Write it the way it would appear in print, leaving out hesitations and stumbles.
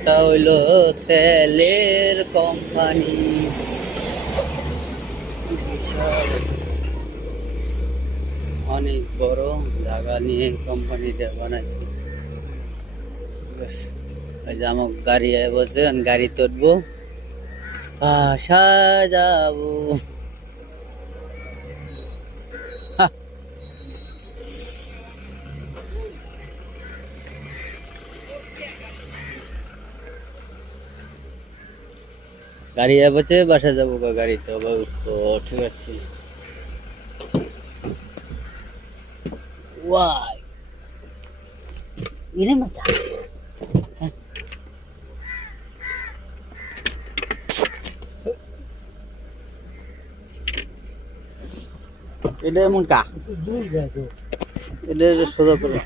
একটা হইলো তেলের কোম্পানি, বিশাল অনেক বড় জায়গা নিয়ে কোম্পানিটা বানাইছে। ব্যাস, ওই যে আমার গাড়ি বসে গাড়ি তুলবো, বাসা যাবো। গাড়ি বসে বাসা যাবো, গাড়ি তো আবার উঠবো। ঠিক আছে, ওয়াই ইরে মাথা, এটা এমন কা, এটা সোজা করো।